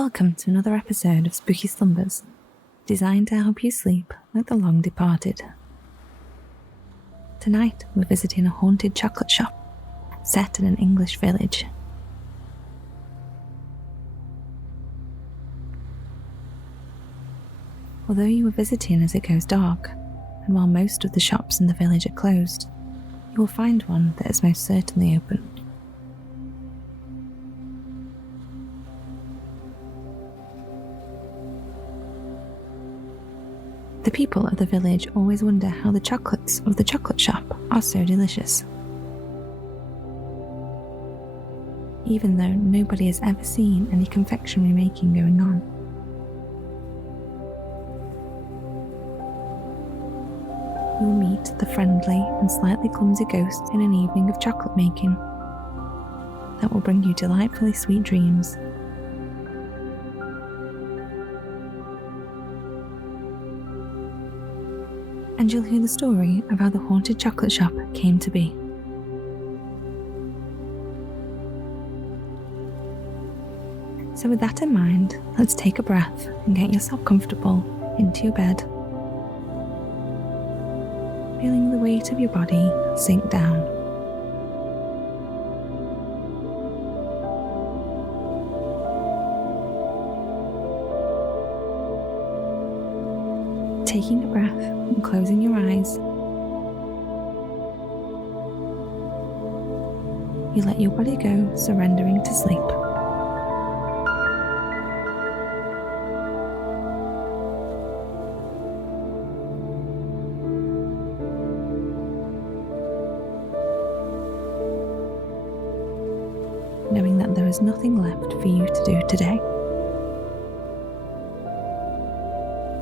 Welcome to another episode of Spooky Slumbers, designed to help you sleep like the long departed. Tonight we're visiting a haunted chocolate shop set in an English village. Although you are visiting as it goes dark, and while most of the shops in the village are closed, you will find one that is most certainly open. The people of the village always wonder how the chocolates of the chocolate shop are so delicious, even though nobody has ever seen any confectionery making going on. You will meet the friendly and slightly clumsy ghosts in an evening of chocolate making that will bring you delightfully sweet dreams. And you'll hear the story of how the haunted chocolate shop came to be. So with that in mind, let's take a breath and get yourself comfortable into your bed, feeling the weight of your body sink down. Taking a breath and closing your eyes, you let your body go, surrendering to sleep. Knowing that there is nothing left for you to do today.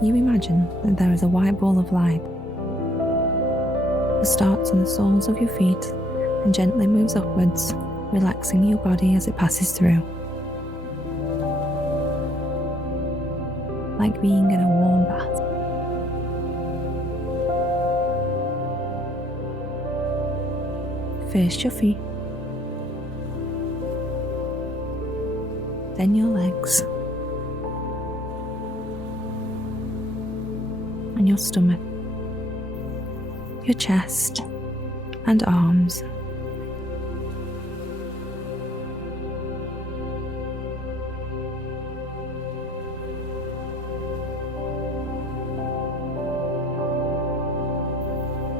You imagine that there is a white ball of light that starts in the soles of your feet and gently moves upwards, relaxing your body as it passes through. Like being in a warm bath. First your feet, then your legs, and your stomach, your chest and arms.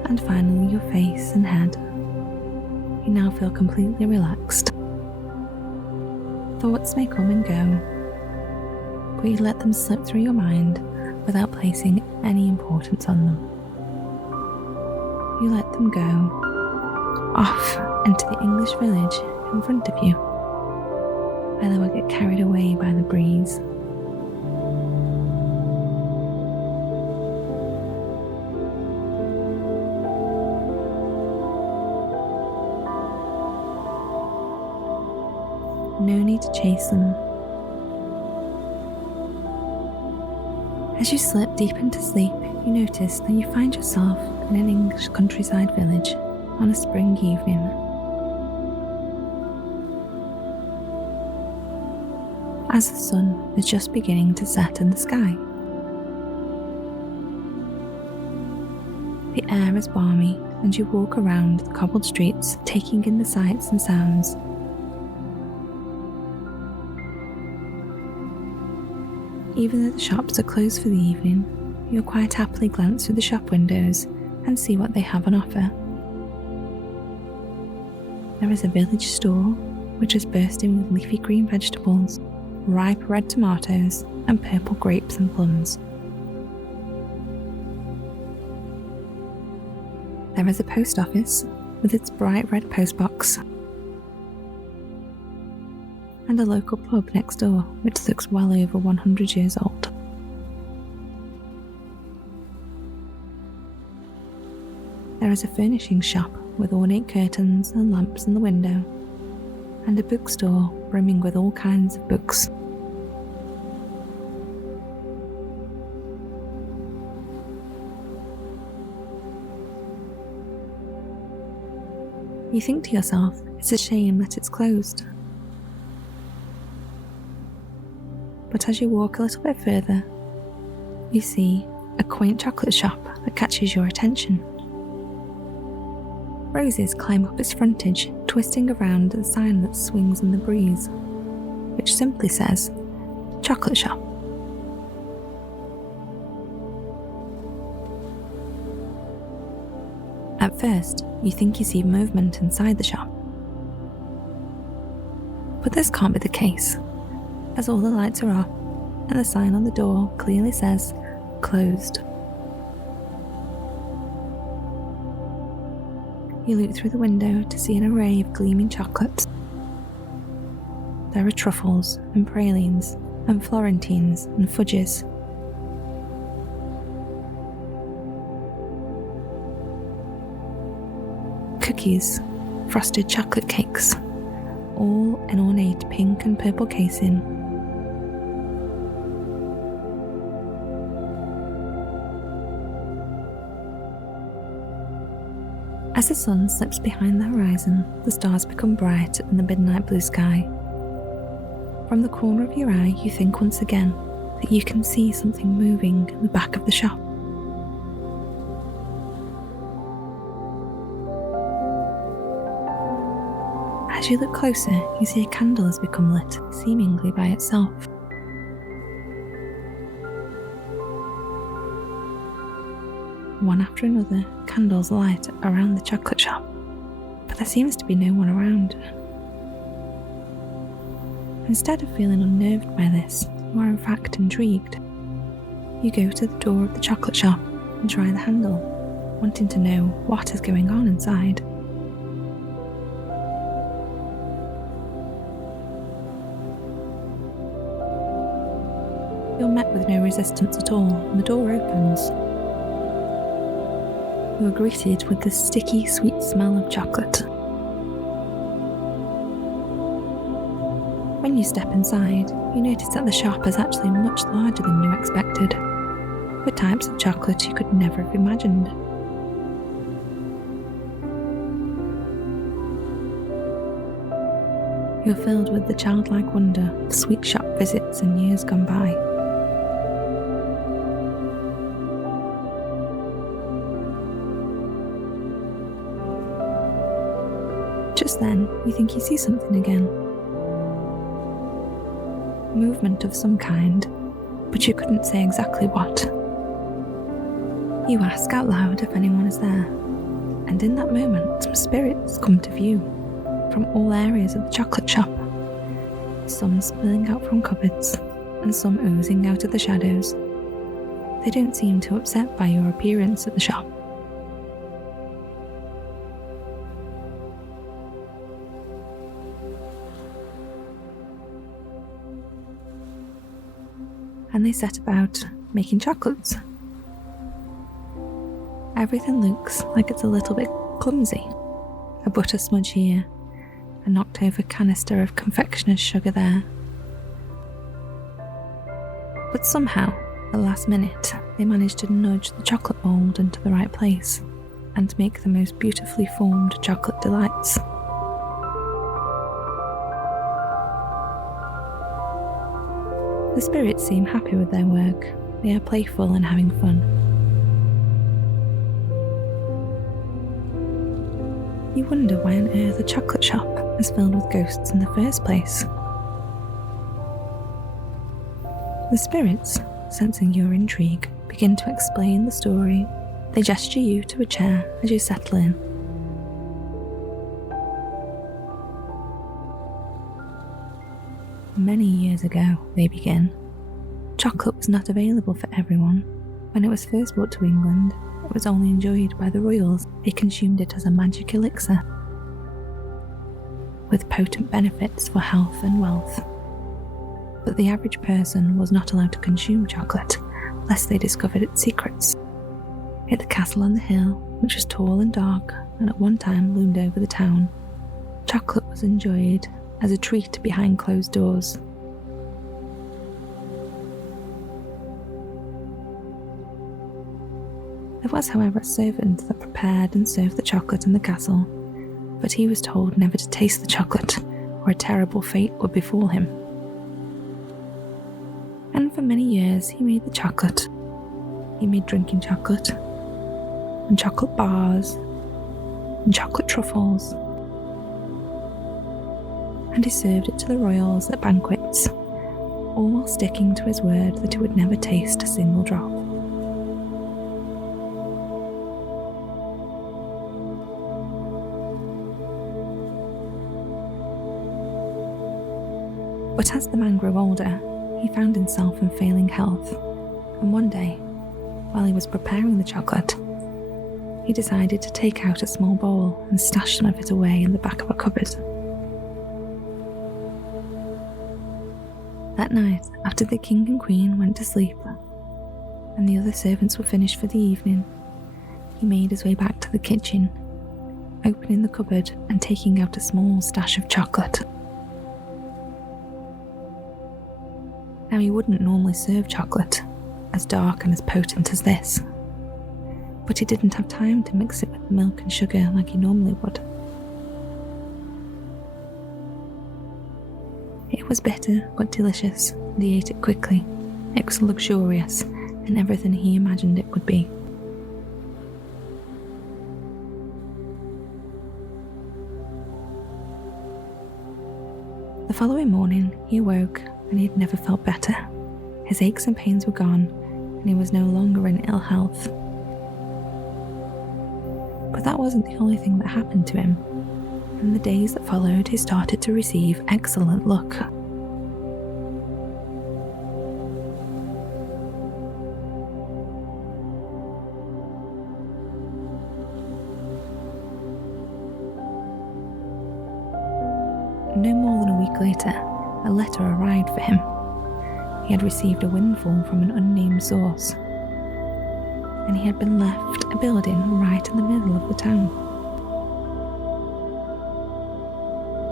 And finally your face and head. You now feel completely relaxed. Thoughts may come and go, but you let them slip through your mind without placing any importance on them. You let them go off into the English village in front of you, where they will get carried away by the breeze. No need to chase them. As you slip deep into sleep, you notice that you find yourself in an English countryside village on a spring evening. As the sun is just beginning to set in the sky. The air is balmy and you walk around the cobbled streets, taking in the sights and sounds. Even though the shops are closed for the evening, you'll quite happily glance through the shop windows and see what they have on offer. There is a village store which is bursting with leafy green vegetables, ripe red tomatoes, and purple grapes and plums. There is a post office with its bright red postbox, and a local pub next door which looks well over 100 years old. There is a furnishing shop with ornate curtains and lamps in the window, and a bookstore brimming with all kinds of books. You think to yourself, it's a shame that it's closed. but as you walk a little bit further, you see a quaint chocolate shop that catches your attention. Roses climb up its frontage, twisting around a sign that swings in the breeze, which simply says, "Chocolate Shop." At first, you think you see movement inside the shop. But this can't be the case, as all the lights are off and the sign on the door clearly says, "Closed." You look through the window to see an array of gleaming chocolates. There are truffles and pralines and florentines and fudges. Cookies, frosted chocolate cakes, all in ornate pink and purple casing. As the sun slips behind the horizon, the stars become bright in the midnight blue sky. From the corner of your eye, you think once again that you can see something moving in the back of the shop. As you look closer, you see a candle has become lit, seemingly by itself. One after another, candles light around the chocolate shop, but there seems to be no one around. Instead of feeling unnerved by this, you are in fact intrigued. You go to the door of the chocolate shop and try the handle, wanting to know what is going on inside. You're met with no resistance at all, and the door opens. You are greeted with the sticky, sweet smell of chocolate. When you step inside, you notice that the shop is actually much larger than you expected, with types of chocolate you could never have imagined. You're filled with the childlike wonder of sweet shop visits in years gone by. Just then, you think you see something again. Movement of some kind, but you couldn't say exactly what. You ask out loud if anyone is there, and in that moment, some spirits come to view from all areas of the chocolate shop, some spilling out from cupboards, and some oozing out of the shadows. They don't seem too upset by your appearance at the shop. And they set about making chocolates. Everything looks like it's a little bit clumsy. A butter smudge here, a knocked over canister of confectioner's sugar there. But somehow, at the last minute, they managed to nudge the chocolate mould into the right place and make the most beautifully formed chocolate delights. The spirits seem happy with their work. They are playful and having fun. You wonder why on earth a chocolate shop is filled with ghosts in the first place. The spirits, sensing your intrigue, begin to explain the story. They gesture you to a chair as you settle in. Many years ago, they begin, chocolate was not available for everyone. When it was first brought to England, it was only enjoyed by the royals. They consumed it as a magic elixir, with potent benefits for health and wealth. But the average person was not allowed to consume chocolate, lest they discovered its secrets. At the castle on the hill, which was tall and dark, and at one time loomed over the town, chocolate was enjoyed as a treat behind closed doors. There was, however, a servant that prepared and served the chocolate in the castle, but he was told never to taste the chocolate, or a terrible fate would befall him. And for many years he made the chocolate. He made drinking chocolate, and chocolate bars, and chocolate truffles. And he served it to the royals at banquets, all while sticking to his word that he would never taste a single drop. But as the man grew older, he found himself in failing health, and one day, while he was preparing the chocolate, he decided to take out a small bowl and stash some of it away in the back of a cupboard. That night, after the king and queen went to sleep, and the other servants were finished for the evening, he made his way back to the kitchen, opening the cupboard and taking out a small stash of chocolate. Now, he wouldn't normally serve chocolate as dark and as potent as this, but he didn't have time to mix it with milk and sugar like he normally would. It was bitter but delicious, and he ate it quickly. It was luxurious and everything he imagined it would be. The following morning, he awoke and he had never felt better. His aches and pains were gone, and he was no longer in ill health. But that wasn't the only thing that happened to him. In the days that followed, he started to receive excellent luck. No more than a week later, a letter arrived for him. He had received a windfall from an unnamed source, and he had been left a building right in the middle of the town.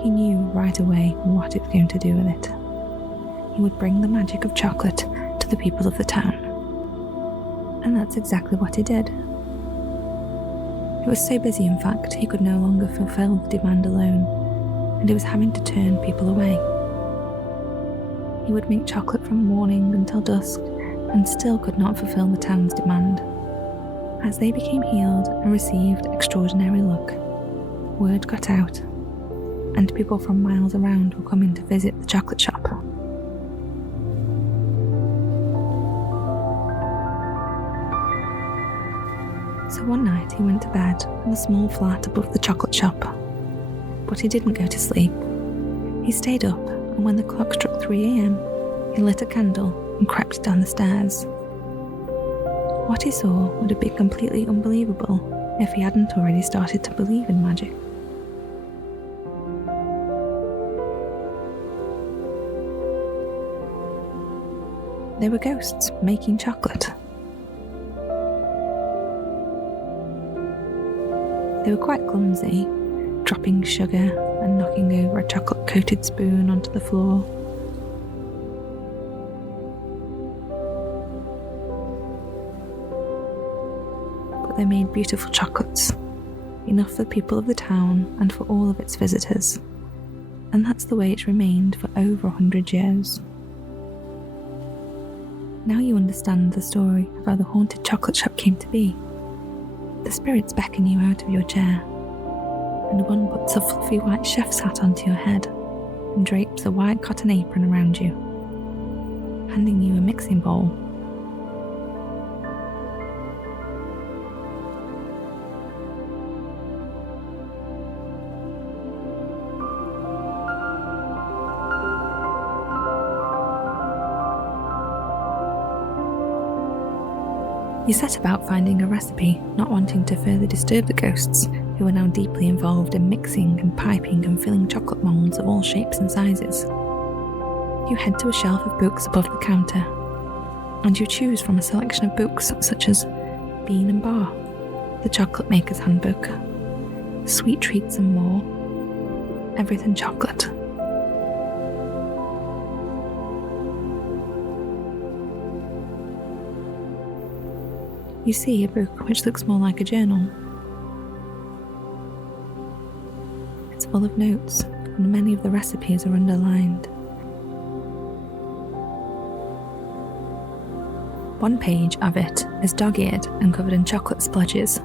He knew right away what he was going to do with it. He would bring the magic of chocolate to the people of the town. And that's exactly what he did. He was so busy, in fact, he could no longer fulfill the demand alone, and he was having to turn people away. He would make chocolate from morning until dusk, and still could not fulfill the town's demand. As they became healed and received extraordinary luck, word got out, and people from miles around were coming to visit the chocolate shop. So one night he went to bed in the small flat above the chocolate shop. But he didn't go to sleep. He stayed up, and when the clock struck 3 a.m, he lit a candle and crept down the stairs. What he saw would have been completely unbelievable if he hadn't already started to believe in magic. They were ghosts making chocolate. They were quite clumsy, dropping sugar and knocking over a chocolate-coated spoon onto the floor. But they made beautiful chocolates, enough for the people of the town and for all of its visitors. And that's the way it's remained for over 100 years. Now you understand the story of how the haunted chocolate shop came to be. The spirits beckon you out of your chair, and one puts a fluffy white chef's hat onto your head and drapes a white cotton apron around you, handing you a mixing bowl. You set about finding a recipe, not wanting to further disturb the ghosts, who were now deeply involved in mixing and piping and filling chocolate moulds of all shapes and sizes. You head to a shelf of books above the counter, and you choose from a selection of books such as Bean and Bar, The Chocolate Maker's Handbook, Sweet Treats and More, Everything Chocolate. You see a book which looks more like a journal. It's full of notes, and many of the recipes are underlined. One page of it is dog-eared and covered in chocolate splodges.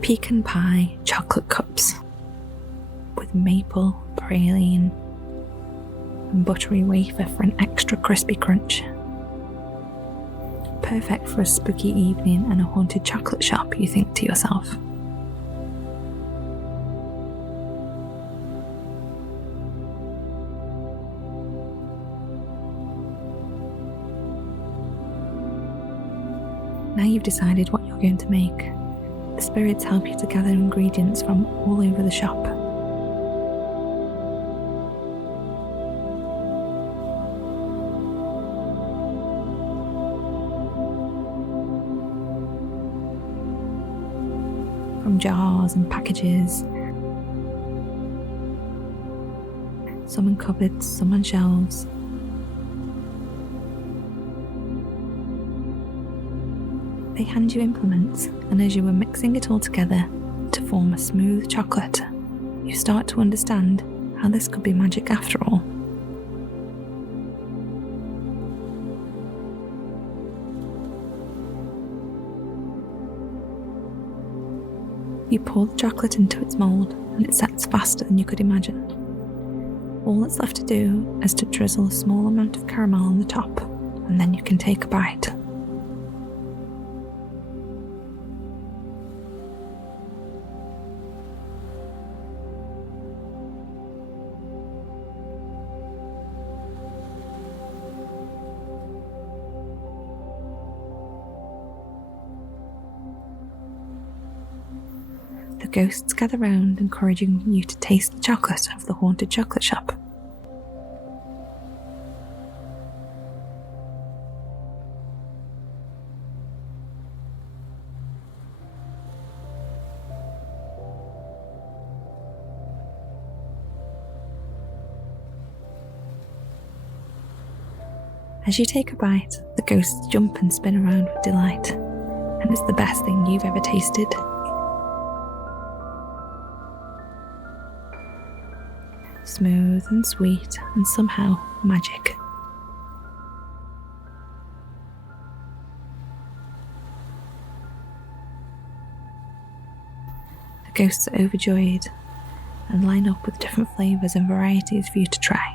Pecan pie chocolate cups with maple, praline, and buttery wafer for an extra crispy crunch. Perfect for a spooky evening and a haunted chocolate shop, you think to yourself. Now you've decided what you're going to make. The spirits help you to gather ingredients from all over the shop. From jars and packages, some in cupboards, some on shelves. They hand you implements, and as you were mixing it all together to form a smooth chocolate, you start to understand how this could be magic after all. You pour the chocolate into its mould, and it sets faster than you could imagine. All that's left to do is to drizzle a small amount of caramel on the top, and then you can take a bite. The ghosts gather round, encouraging you to taste the chocolate of the haunted chocolate shop. As you take a bite, the ghosts jump and spin around with delight, and it's the best thing you've ever tasted. Smooth and sweet and somehow magic. The ghosts are overjoyed and line up with different flavours and varieties for you to try.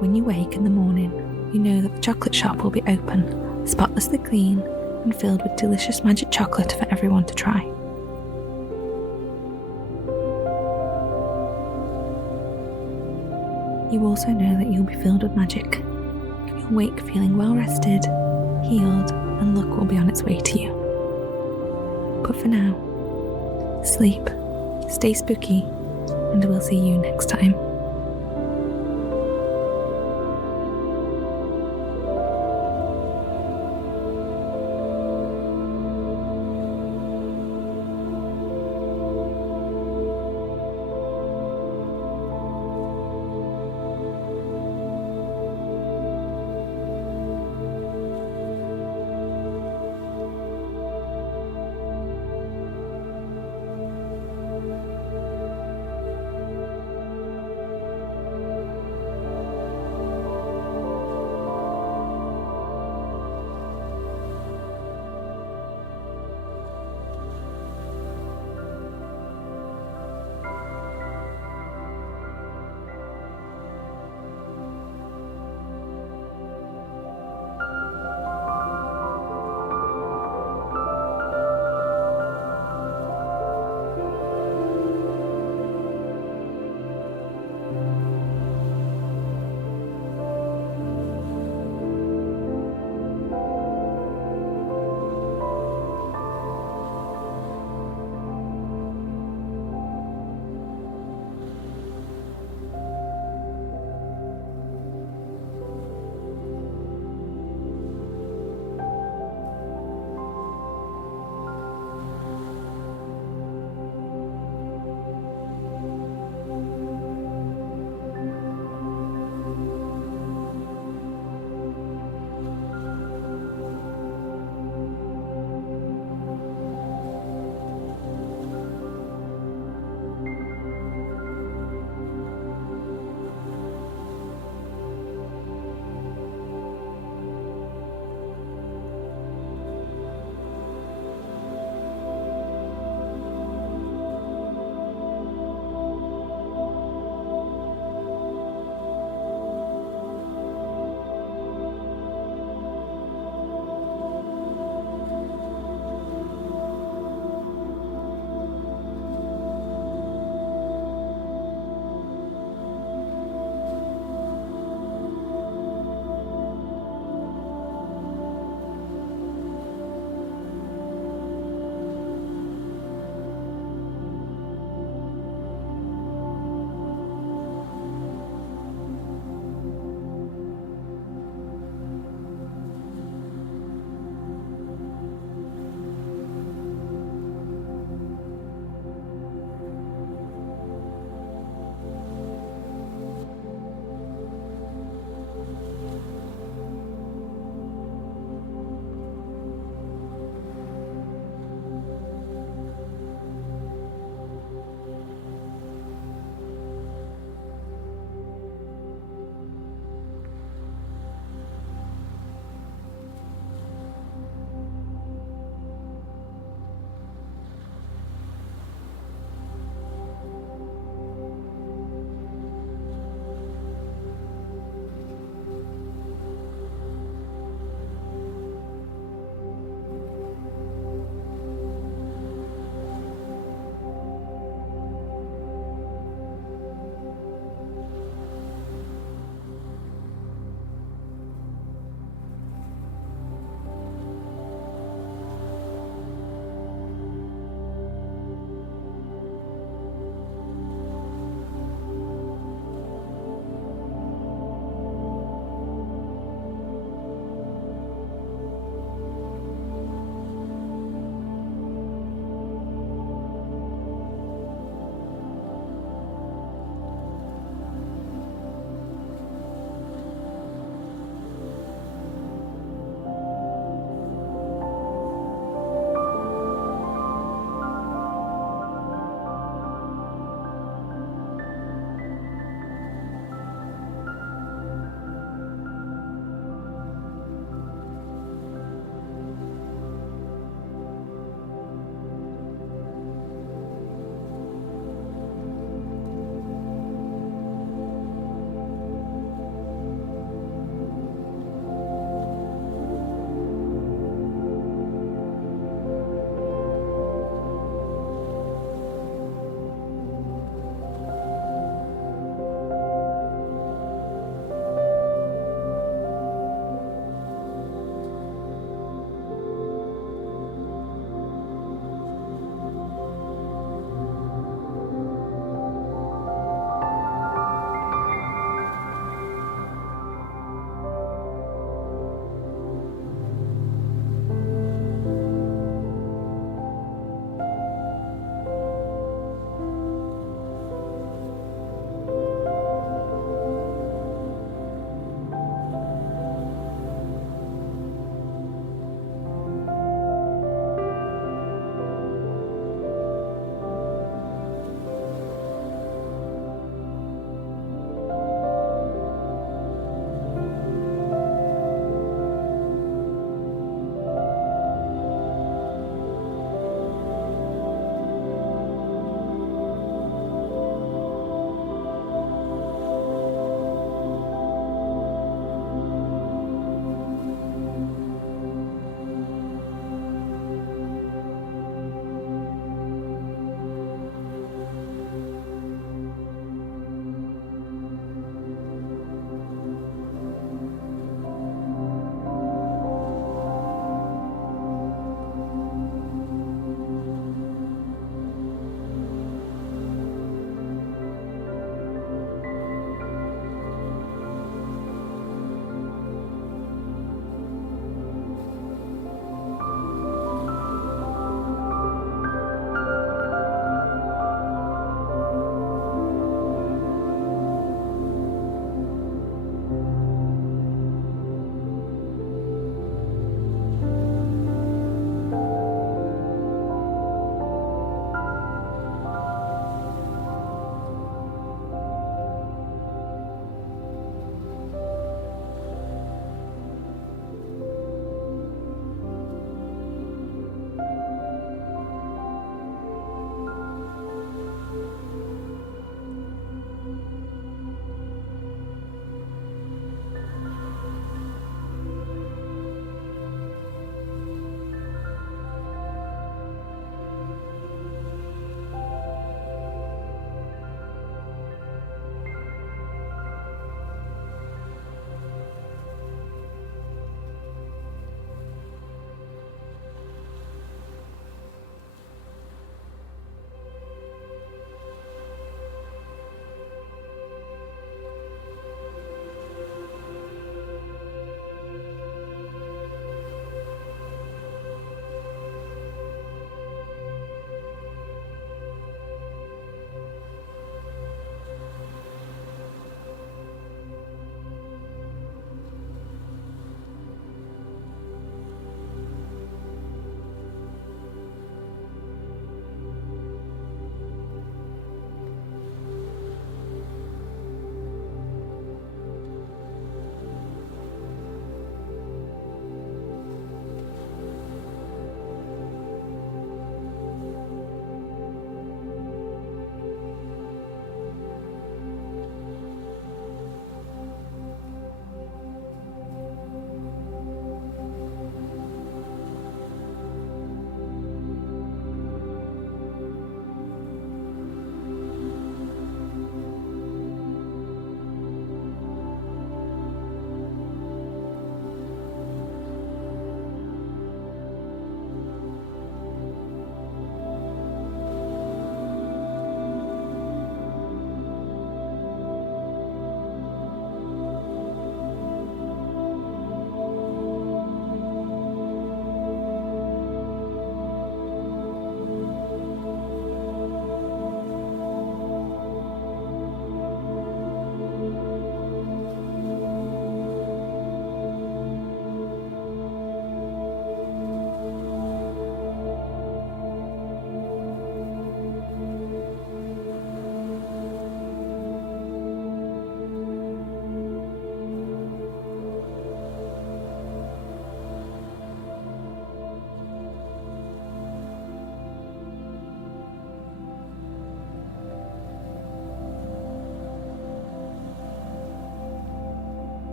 When you wake in the morning, you know that the chocolate shop will be open, spotlessly clean, and filled with delicious magic chocolate for everyone to try. You also know that you'll be filled with magic. You'll wake feeling well rested, healed, and luck will be on its way to you. But for now, sleep, stay spooky, and we'll see you next time.